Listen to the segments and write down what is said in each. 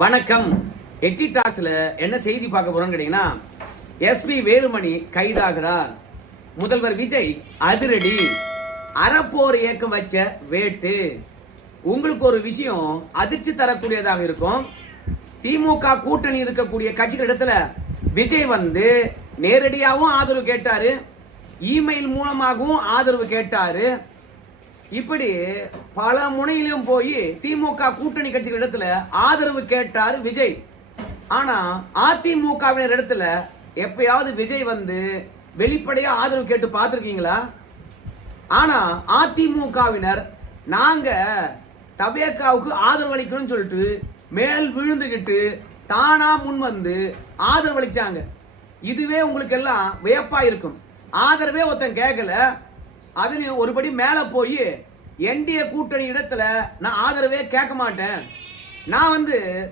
வணக்கம். எட்டி டாக்ஸ்ல என்ன செய்தி பார்க்க போறோம்னு கேட்டீங்கன்னா, எஸ்பி வேலுமணி கைதாகிறார். முதல்வர் விஜய் அதிரடி. அறப்போர் இயக்கம் வச்ச வேட்டு. உங்களுக்கு ஒரு விஷயம் அதிர்ச்சி தரக்கூடியதாக இருக்கும். திமுக கூட்டணி இருக்கக்கூடிய கட்சிகள் இடத்துல விஜய் நேரடியாகவும் ஆதரவு கேட்டாரு, இமெயில் மூலமாகவும் ஆதரவு கேட்டாரு. இப்படி பல முனையிலும் போய் திமுக கூட்டணி கட்சிகள் இடத்துல ஆதரவு கேட்டாரு விஜய். ஆனா அதிமுகவினர் இடத்துல எப்பயாவது விஜய் வெளிப்படையா ஆதரவு கேட்டு பார்த்திருக்கீங்களா? ஆனா அதிமுகவினர் நாங்க தபேக்காவுக்கு ஆதரவு அளிக்கணும்னு சொல்லிட்டு மேல் விழுந்துகிட்டு தானா முன் ஆதரவு அளிச்சாங்க. இதுவே உங்களுக்கு எல்லாம் வியப்பா இருக்கும். ஆதரவே ஒருத்தன் கேட்கல, அது ஒருபடி மேல போய் என்டிஏ கூட்டணி இடத்துல நான் ஆதரவே கேட்க மாட்டேன், நான்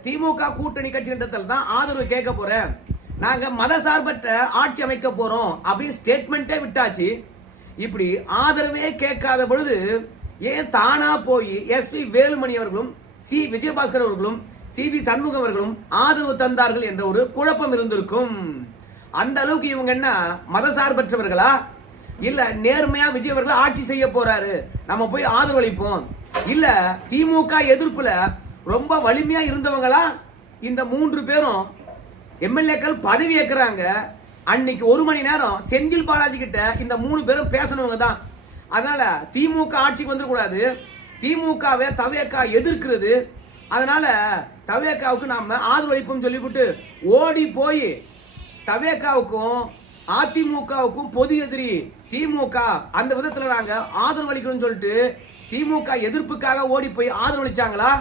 திமுக கூட்டணி கட்சி இடத்துல தான் ஆதரவு கேட்க போறேன், நாங்க மத சார்பற்ற ஆட்சி அமைக்க போறோம் அப்படின்னு ஸ்டேட்மெண்டே விட்டாச்சு. இப்படி ஆதரவே கேட்காத பொழுது ஏன் தானா போய் எஸ்பி வேலுமணி அவர்களும் சி விஜயபாஸ்கர் அவர்களும் சி.வி. சண்முகம் அவர்களும் ஆதரவு தந்தார்கள் என்ற ஒரு குழப்பம் இருந்திருக்கும். அந்த அளவுக்கு இவங்க என்ன மத சார்பற்றவர்களா? இல்ல நேர்மையா விஜய் அவர்கள் ஆட்சி செய்ய போறாரு, நம்ம போய் ஆதரவு அளிப்போம், இல்ல திமுக எதிர்ப்புல ரொம்ப வலிமையா இருந்தவங்களா? இந்த 3 பேரும் எம்எல்ஏக்கள் பதவி ஏற்கிறாங்க. அன்னைக்கு 1 மணி நேரம் செந்தில் பாலாஜி கிட்ட இந்த 3 பேரும் பேசணுங்க தான். அதனால திமுக ஆட்சிக்கு வந்துடக்கூடாது, திமுகவை தவேக்கா எதிர்க்கிறது, அதனால தவேக்காவுக்கு நாம ஆதரவு அளிப்போம் சொல்லிவிட்டு ஓடி போய் தவேக்காவுக்கும் அதிமுகவுக்கும் பொது எதிரி திமுக, அந்த விதத்துல நாங்க ஆதரவு அளிக்கணும்னு சொல்லிட்டு திமுக எதிர்ப்புக்காக ஓடி போய் ஆதரவு அளிச்சாங்களா?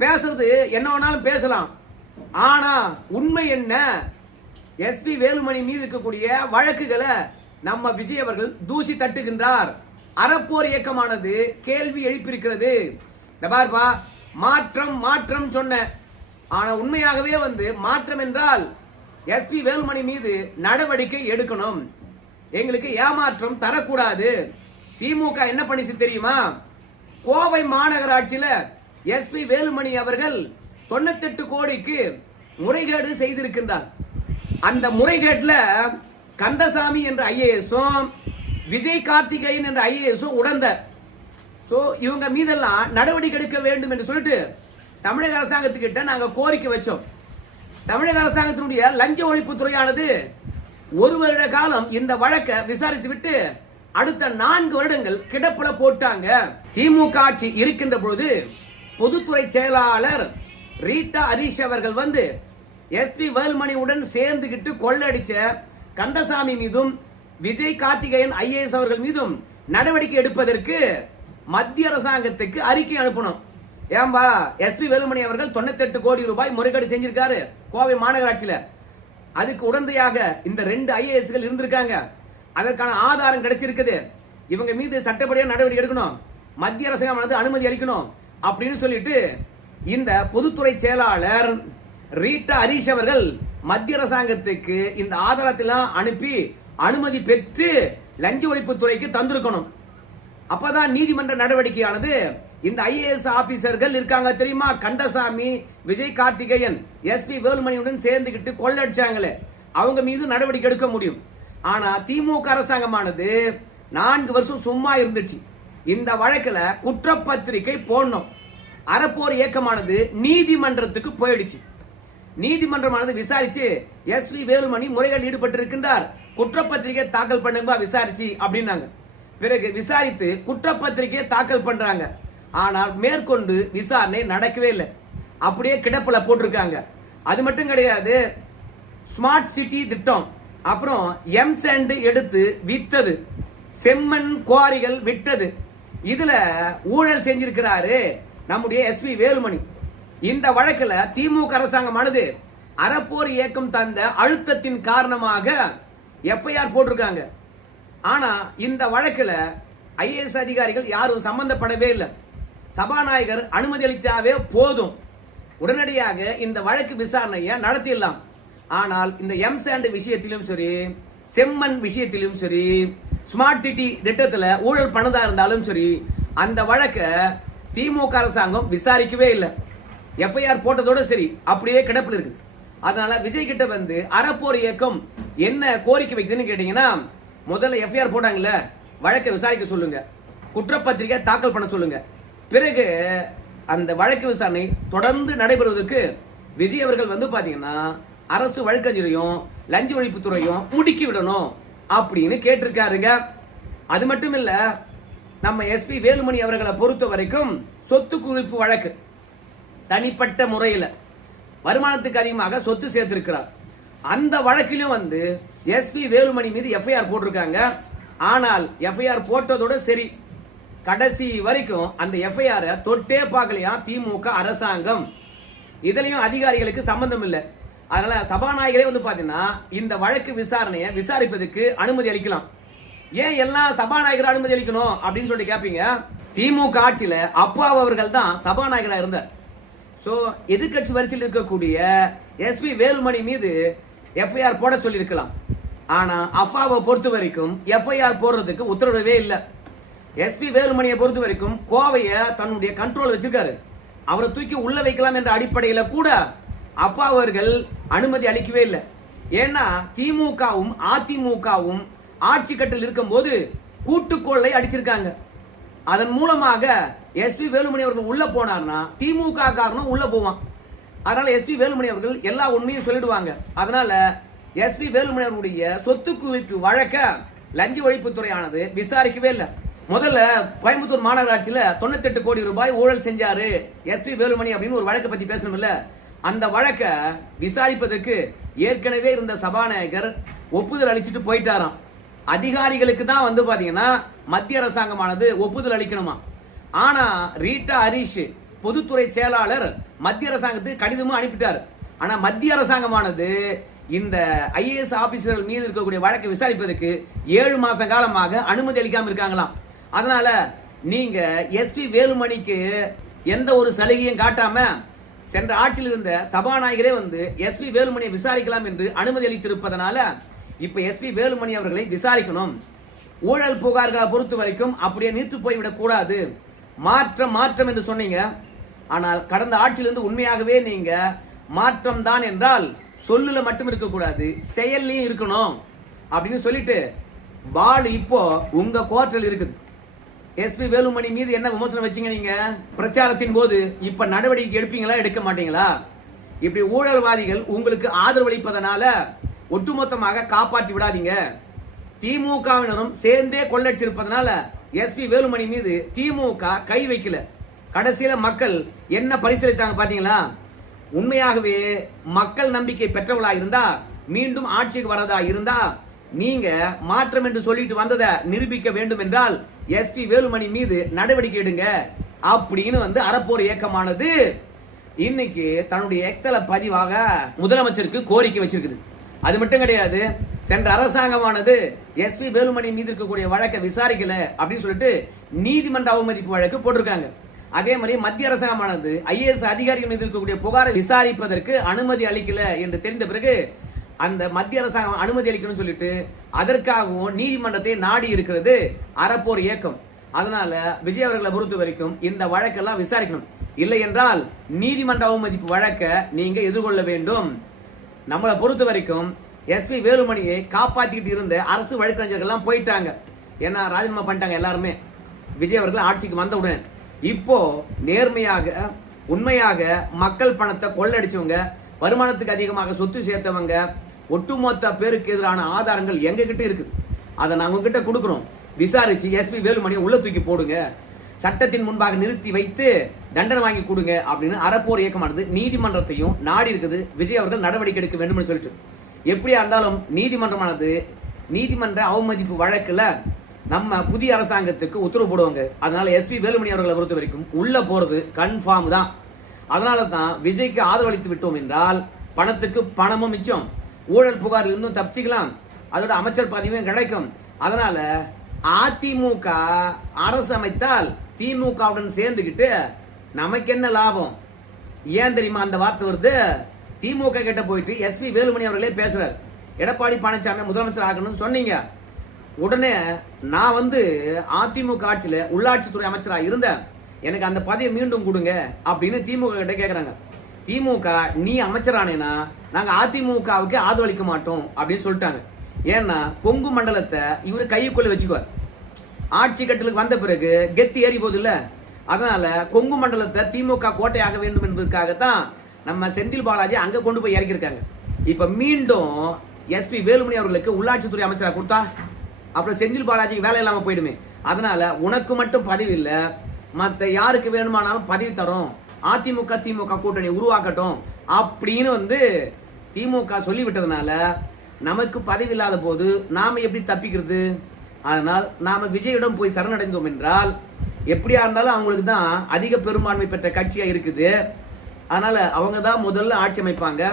பேசுறது என்ன வேணாலும் பேசலாம், ஆனா உண்மை என்ன? எஸ்பி வேலுமணி மீது இருக்கக்கூடிய வழக்குகளை நம்ம விஜய் அவர்கள் தூசி தட்டுகின்றார். அறப்போர் இயக்கமானது கேள்வி எழுப்பியிருக்கிறது. பார்ப்பா, மாற்றம் மாற்றம் சொன்ன, ஆனா உண்மையாகவே மாற்றம் என்றால் எஸ்பி வேலுமணி மீது நடவடிக்கை எடுக்கணும். எங்களுக்கு ஏமாற்றம் தரக்கூடாது. திமுக என்ன பண்ணிச்சு தெரியுமா? கோவை மாநகராட்சியில எஸ்பி வேலுமணி அவர்கள் 98 கோடிக்கு முறைகேடு செய்திருக்கின்றார். அந்த முறைகேட்டுல கந்தசாமி என்ற ஐஏஎஸும் விஜய் கார்த்திகேயன் என்ற ஐஏஎஸும் உடந்த. இவங்க மீதெல்லாம் நடவடிக்கை எடுக்க வேண்டும் என்று சொல்லிட்டு தமிழக அரசாங்கத்துக்கிட்ட நாங்க கோரிக்கை வச்சோம். தமிழக அரசாங்கத்தினுடைய லஞ்ச ஒழிப்பு துறையானது 1 வருட காலம் இந்த வழக்கை விசாரித்து விட்டு அடுத்த 4 வருடங்கள் கிடப்புல போட்டாங்க. திமுக ஆட்சி இருக்கின்ற பொழுது பொதுத்துறை செயலாளர் ரீட்டா ஹரிஷ் அவர்கள் எஸ்பி வேலுமணியுடன் சேர்ந்துகிட்டு கொள்ளடிச்ச கந்தசாமி மீதும் விஜய் கார்த்திகேயன் ஐஏஎஸ் அவர்கள் மீதும் நடவடிக்கை எடுப்பதற்கு மத்திய அரசாங்கத்துக்கு அறிக்கை அனுப்பணும். ஏம்பா, எஸ்பி வேலுமணி அவர்கள் 98 கோடி ரூபாய் முறைகேடு செஞ்சிருக்காரு கோவை மாநகராட்சியில. அதுக்கு உடந்தையாக இந்த 2 ஐஏஎஸ்கள் இருந்திருக்காங்க. அதற்கான ஆதாரம் கிடைச்சிருக்குது. இவங்க மீது சட்டப்படியான நடவடிக்கை எடுக்கணும், மத்திய அரசாங்கம் அனுமதி அளிக்கணும் அப்படின்னு சொல்லிட்டு இந்த பொதுத்துறை செயலாளர் ரீட்டா ஹரிஷ் அவர்கள் மத்திய அரசாங்கத்துக்கு இந்த ஆதாரத்தெல்லாம் அனுப்பி அனுமதி பெற்று லஞ்ச ஒழிப்பு துறைக்கு தந்திருக்கணும். அப்பதான் நீதிமன்ற நடவடிக்கையானது இந்த ஐஏஎஸ் ஆபீசர்கள் இருக்காங்க தெரியுமா, கந்தசாமி, விஜய் கார்த்திகேயன், எஸ்பி வேலுமணியுடன் சேர்ந்துகிட்டு கொள்ளடிச்சாங்களே, அவங்க மீது நடவடிக்கை எடுக்க முடியும். ஆனா திமுக அரசாங்கமானது 4 வருஷம் சும்மா இருந்துச்சு. இந்த வழக்குல குற்றப்பத்திரிகை போடணும். அறப்போர் இயக்கமானது நீதிமன்றத்துக்கு போயிடுச்சு. நீதிமன்றமானது விசாரிச்சு எஸ்பி வேலுமணி முறைகள் ஈடுபட்டு இருக்கின்றார், குற்றப்பத்திரிகை தாக்கல் பண்ணுங்க விசாரிச்சு அப்படின்னாங்க. பிறகு விசாரித்து குற்றப்பத்திரிகையை தாக்கல் பண்றாங்க. ஆனால் மேற்கொண்டு விசாரணை நடக்கவே இல்லை, அப்படியே கிடப்புல போட்டிருக்காங்க. அது மட்டும் கிடையாது, ஸ்மார்ட் சிட்டி திட்டம், அப்புறம் எம்சாண்ட் எடுத்து வித்தது, செம்மண் குவாரிகள் விட்டது, இதுல ஊழல் செஞ்சிருக்கிறாரு நம்முடைய எஸ்பி வேலுமணி. இந்த வழக்குல திமுக அரசாங்கமானது அறப்போர் இயக்கம் தந்த அழுத்தத்தின் காரணமாக எஃப்ஐஆர் போட்டிருக்காங்க. ஆனா இந்த வழக்குல ஐஏஎஸ் அதிகாரிகள் யாரும் சம்பந்தப்படவே இல்லை. சபாநாயகர் அனுமதி அளிச்சாவே போதும், உடனடியாக இந்த வழக்கு விசாரணையை நடத்திடலாம். ஆனால் இந்த எம்சாண்ட் விஷயத்திலும் சரி, செம்மண் விஷயத்திலும் சரி, ஸ்மார்ட் சிட்டி திட்டத்தில் ஊழல் பண்ணதா இருந்தாலும் சரி, அந்த வழக்கை திமுக அரசாங்கம் விசாரிக்கவே இல்லை. எஃப்ஐஆர் போட்டதோட சரி அப்படியே கிடப்பில் இருக்குது. அதனால விஜய் கிட்ட வந்து அறப்போர் இயக்கம் என்ன கோரிக்கை வைக்குதுன்னு கேட்டீங்கன்னா, முதல்ல எஃப்ஐஆர் போட்டாங்கல்ல, வழக்கை விசாரிக்க சொல்லுங்க, குற்றப்பத்திரிகை தாக்கல் பண்ண சொல்லுங்க. பிறகு அந்த வழக்கு விசாரணை தொடர்ந்து நடைபெறுவதற்கு விஜய் அவர்கள் வந்து பாத்தீங்கன்னா அரசு வழக்கறிஞரையும் லஞ்ச ஒழிப்புத்துறையும் முடுக்கி விடணும் அப்படின்னு கேட்டிருக்காருங்க. அது மட்டும் இல்ல, நம்ம எஸ்பி வேலுமணி அவர்களை பொறுத்த வரைக்கும் சொத்து குவிப்பு வழக்கு தனிப்பட்ட முறையில் வருமானத்துக்கு அதிகமாக சொத்து சேர்த்திருக்கிறார். அந்த வழக்கிலும் வந்து எஸ்பி வேலுமணி மீது எஃப்ஐஆர் போட்டிருக்காங்க. ஆனால் எஃப்ஐஆர் போட்டதோட சரி, கடைசி வரைக்கும் அந்த எஃப்ஐஆர் தொட்டே பார்க்கலையா திமுக அரசாங்கம். இதுலயும் அதிகாரிகளுக்கு சம்பந்தம் இல்லை. அதனால சபாநாயகரே வந்து பாத்தீங்கன்னா இந்த வழக்கு விசாரணையை விசாரிப்பதற்கு அனுமதி அளிக்கலாம். ஏன் எல்லாம் சபாநாயகர் அனுமதி அளிக்கணும் அப்படின்னு சொல்லி கேட்பீங்க. திமுக ஆட்சியில அப்பாவு அவர்கள் தான் சபாநாயகராக இருந்தார். சோ எதிர்கட்சி வரிசையில் இருக்கக்கூடிய எஸ்பி வேலுமணி மீது எஃப்ஐஆர் போட சொல்லி இருக்கலாம். ஆனா அப்பாவை பொறுத்த வரைக்கும் எஃப்ஐஆர் போடுறதுக்கு உத்தரவிடவே இல்லை. எஸ்பி வேலுமணியை பொறுத்த வரைக்கும் கோவைய தன்னுடைய கண்ட்ரோல் வச்சிருக்காரு. அவரை தூக்கி உள்ள வைக்கலாம் என்ற அடிப்படையில கூட அப்பா அவர்கள் அனுமதி அளிக்கவே இல்லை. ஏன்னா திமுகவும் அதிமுகவும் ஆட்சி கட்டில் இருக்கும் போது கூட்டுக்கோளை அடிச்சிருக்காங்க. அதன் மூலமாக எஸ்பி வேலுமணி அவர்கள் உள்ள போனார்னா திமுக காரணம் உள்ள போவான். அதனால எஸ்பி வேலுமணி அவர்கள் எல்லா உண்மையும் சொல்லிடுவாங்க. அதனால எஸ்பி வேலுமணி அவர்களுடைய சொத்து குவிப்பு வழக்க லஞ்ச ஒழிப்புத்துறையானது விசாரிக்கவே இல்லை. முதல்ல கோயம்புத்தூர் மாநகராட்சியில 98 கோடி ரூபாய் ஊழல் செஞ்சாரு எஸ்பி வேலுமணி அப்படின்னு ஒரு வழக்கை பத்தி பேசணும் இல்ல, அந்த வழக்க விசாரிப்பதற்கு ஏற்கனவே இருந்த சபாநாயகர் ஒப்புதல் அளிச்சுட்டு போயிட்டாராம். அதிகாரிகளுக்கு தான் வந்து பாத்தீங்கன்னா மத்திய அரசாங்கமானது ஒப்புதல் அளிக்கணுமா. ஆனா ரீட்டா ஹரிஷ் பொதுத்துறை செயலாளர் மத்திய அரசாங்கத்துக்கு கடிதமும் அனுப்பிட்டார். ஆனா மத்திய அரசாங்கமானது இந்த ஐஏஎஸ் ஆபீசர்கள் மீது இருக்கக்கூடிய வழக்கை விசாரிப்பதற்கு 7 மாச காலமாக அனுமதி அளிக்காம இருக்காங்களாம். அதனால நீங்க எஸ்பி வேலுமணிக்கு எந்த ஒரு சலுகையும் காட்டாம சென்ற ஆட்சியில் இருந்த சபாநாயகரே வந்து எஸ்பி வேலுமணியை விசாரிக்கலாம் என்று அனுமதி அளித்திருப்பதனால இப்ப எஸ்பி வேலுமணி அவர்களை விசாரிக்கணும். ஊழல் புகார்களை பொறுத்த வரைக்கும் அப்படியே நீத்து போய்விடக் கூடாது. மாற்றம் என்று சொன்னீங்க. ஆனால் கடந்த ஆட்சியிலிருந்து உண்மையாகவே நீங்க மாற்றம் தான் என்றால் சொல்லுல மட்டும் இருக்கக்கூடாது, செயல்லையும் இருக்கணும் அப்படின்னு சொல்லிட்டு பால் இப்போ உங்க கோர்ட்டில் இருக்குது. எஸ்பி வேலுமணி மீது என்ன விமர்சனம் வச்சீங்க நீங்க பிரச்சாரத்தின் போது? இப்ப நடவடிக்கை எடுப்பீங்களா எடுக்க மாட்டீங்களா? இப்படி ஊழல்வாதிகள் உங்களுக்கு ஆதரவளிப்பதனால ஒட்டுமொத்தமாக காப்பாற்றி விடாதீங்க. திமுகவினரும் சேர்ந்தே கொள்ளடிச்சிருப்பதனால எஸ்பி வேலுமணி மீது திமுக கை வைக்கல. கடைசியில மக்கள் என்ன பரிசீலித்தாங்க பாத்தீங்களா? உண்மையாகவே மக்கள் நம்பிக்கை பெற்றவர்களா இருந்தா, மீண்டும் ஆட்சிக்கு வரதா இருந்தா, நீங்க மாற்றம் என்று சொல்லிட்டு வந்ததை நிரூபிக்க வேண்டும் என்றால் எஸ்பி வேலுமணி மீது நடவடிக்கை எடுங்க அப்படின்னு வந்து அறப்போர் இயக்கமானது இன்னைக்கு தன்னுடைய எக்ஸல பதிவாக முதலமைச்சருக்கு கோரிக்கை வச்சிருக்குது. அது மட்டும் கிடையாது, சென்ற அரசாங்கமானது எஸ்பி வேலுமணி மீது இருக்கக்கூடிய வழக்கை விசாரிக்கல அப்படின்னு சொல்லிட்டு நீதிமன்ற அவமதிப்பு வழக்கு போட்டிருக்காங்க. அதே மாதிரி மத்திய அரசாங்கமானது ஐஏஎஸ் அதிகாரிகள் மீது இருக்கக்கூடிய புகாரை விசாரிப்பதற்கு அனுமதி அளிக்கல என்று தெரிந்த பிறகு அந்த மத்திய அரசாங்கம் அனுமதி அளிக்கணும்னு சொல்லிட்டு அதற்காகவும் நீதிமன்றத்தை நாடி இருக்கிறது அறப்போர் இயக்கம். அதனால விஜய் அவர்களை பொறுத்த வரைக்கும் இந்த வழக்கெல்லாம் விசாரிக்கணும். இல்லை என்றால் நீதிமன்ற அவமதிப்பு வழக்க நீங்க எதிர்கொள்ள வேண்டும். நம்மளை பொறுத்த வரைக்கும் எஸ்பி வேலுமணியை காப்பாத்திக்கிட்டு இருந்த அரசு வழக்கறிஞர்கள் எல்லாம் போயிட்டாங்க. ஏன்னா ராஜினாமா பண்ணிட்டாங்க எல்லாருமே விஜய் அவர்கள் ஆட்சிக்கு வந்தவுடன். இப்போ நேர்மையாக உண்மையாக மக்கள் பணத்தை கொள்ளடிச்சவங்க, வருமானத்துக்கு அதிகமாக சொத்து சேர்த்தவங்க, ஒட்டுமொத்த பேருக்கு எதிரான ஆதாரங்கள் எங்க கிட்ட இருக்குது. அதை நாங்க உங்ககிட்ட கொடுக்கிறோம். விசாரிச்சு எஸ்பி வேலுமணியை உள்ள தூக்கி போடுங்க, சட்டத்தின் முன்பாக நிறுத்தி வைத்து தண்டனை வாங்கி கொடுங்க அப்படின்னு அறப்போர் இயக்கமானது நீதிமன்றத்தையும் நாடி இருக்குது. விஜய் அவர்கள் நடவடிக்கை எடுக்க வேண்டும் சொல்லிட்டு எப்படியா இருந்தாலும் நீதிமன்றமானது நீதிமன்ற அவமதிப்பு வழக்குல நம்ம புதிய அரசாங்கத்துக்கு உத்தரவு போடுவாங்க. அதனால எஸ்பி வேலுமணி அவர்களை பொறுத்த வரைக்கும் உள்ள போறது கன்ஃபார்ம் தான். அதனால தான் விஜய்க்கு ஆதரவளித்து விட்டோம் என்றால் பணத்துக்கு பணமும் மிச்சம், ஊழல் புகார் இன்னும் தப்பிச்சிக்கலாம், அதோட அமைச்சர் பதவியும் கிடைக்கும். அதனால அதிமுக அரசு அமைத்தால் திமுகவுடன் சேர்ந்துகிட்டு நமக்கு என்ன லாபம்? ஏன் தெரியுமா அந்த வார்த்தை வருது? திமுக கிட்ட போயிட்டு எஸ்பி வேலுமணி அவர்களே பேசுறாரு, எடப்பாடி பழனிசாமி முதலமைச்சர் ஆகணும்னு சொன்னீங்க. உடனே நான் வந்து அதிமுக ஆட்சியில உள்ளாட்சித்துறை அமைச்சராக இருந்தேன், எனக்கு அந்த பதவியை மீண்டும் கொடுங்க அப்படின்னு திமுக கிட்ட கேக்குறாங்க. திமுக நீ அமைச்சரானேனா நாங்க அதிமுகவுக்கு ஆதரவளிக்க மாட்டோம் அப்படின்னு சொல்லிட்டாங்க. ஏன்னா கொங்கு மண்டலத்தை இவரு கைக்குள்ள வச்சுக்குவார். ஆட்சி கட்டலுக்கு வந்த பிறகு கெத்து ஏறி போகுது இல்ல, அதனால கொங்கு மண்டலத்தை திமுக கோட்டையாக வேண்டும் என்பதற்காகத்தான் நம்ம செந்தில் பாலாஜி அங்க கொண்டு போய் இறக்கிருக்காங்க. இப்ப மீண்டும் எஸ்பி வேலுமணி அவர்களுக்கு உள்ளாட்சித்துறை அமைச்சரா கொடுத்தா அப்புறம் செந்தில் பாலாஜிக்கு வேலை இல்லாம போயிடுமே. அதனால உனக்கு மட்டும் பதவி இல்ல, மத்த யாருக்கு வேணுமானாலும் பதவி தரும், அதிமுக திமுக கூட்டணி உருவாக்கட்டும் அப்படின்னு திமுக சொல்லிவிட்டதுனால நமக்கு பதவி இல்லாத போது நாம எப்படி தப்பிக்கிறது? அதனால் நாம விஜயிடம் போய் சரணடைந்தோம் என்றால் எப்படியா இருந்தாலும் அவங்களுக்கு தான் அதிக பெரும்பான்மை பெற்ற கட்சியா இருக்குது. அதனால அவங்க தான் முதல்ல ஆட்சி அமைப்பாங்க.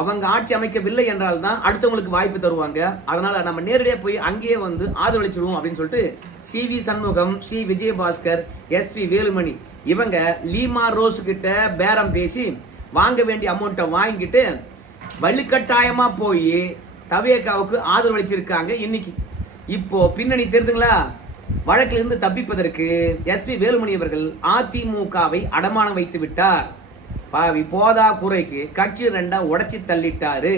அவங்க ஆட்சி அமைக்கவில்லை என்றால் தான் அடுத்தவங்களுக்கு வாய்ப்பு தருவாங்க. அதனால நம்ம நேரடியா போய் அங்கேயே ஆதரவளிச்சிடுவோம் அப்படின்னு சொல்லிட்டு CV. Shanmugam, C. Vijayabaskar, S P. Velumani இவங்க லீமா ரோஸ் கிட்ட பேரம் பேசி வாங்க வேண்டிய அமௌண்ட்டை வாங்கிட்டு வலுக்கட்டாயமா போய் தவேகாவுக்கு ஆதரவளிச்சிருக்காங்க. இன்னைக்கு இப்போ பின்னணி தெரியுதுங்களா? வழக்கில் இருந்து தப்பிப்பதற்கு எஸ்.பி. வேலுமணி அவர்கள் அதிமுகவை அடமானம் வைத்து விட்டார். பாவி போதா குறைக்கு கட்சி ரெண்டா உடைச்சி தள்ளிட்டாரு.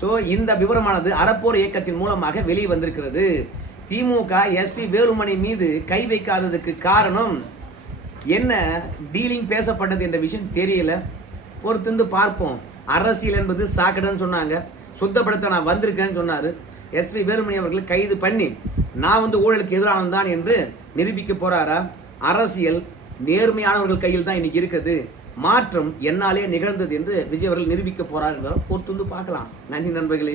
சோ இந்த விவரமானது அறப்போர் இயக்கத்தின் மூலமாக வெளியே வந்திருக்கிறது. திமுக எஸ்.பி. வேலுமணி மீது கை வைக்காததுக்கு காரணம் என்ன டீலிங் பேசப்பட்டது என்ற விஷயம் தெரியல. பொறுத்து பார்ப்போம். அரசியல் என்பது சாக்கடைன்னு சொன்னாங்க, சுத்தப்படுத்த நான் வந்திருக்கேன்னு சொன்னாரு. எஸ்.பி. வேலுமணி அவர்கள் கைது பண்ணி நான் ஊழலுக்கு எதிரானவன் தான் என்று நிரூபிக்க போறாரா? அரசியல் நேர்மையானவர்கள் கையில் தான் இன்னைக்கு இருக்குது. மாற்றம் என்னாலே நிகழ்ந்தது என்று விஜய் அவர்கள் நிரூபிக்க போறார் என்பதால் பொறுத்து பார்க்கலாம். நன்றி நண்பர்களே.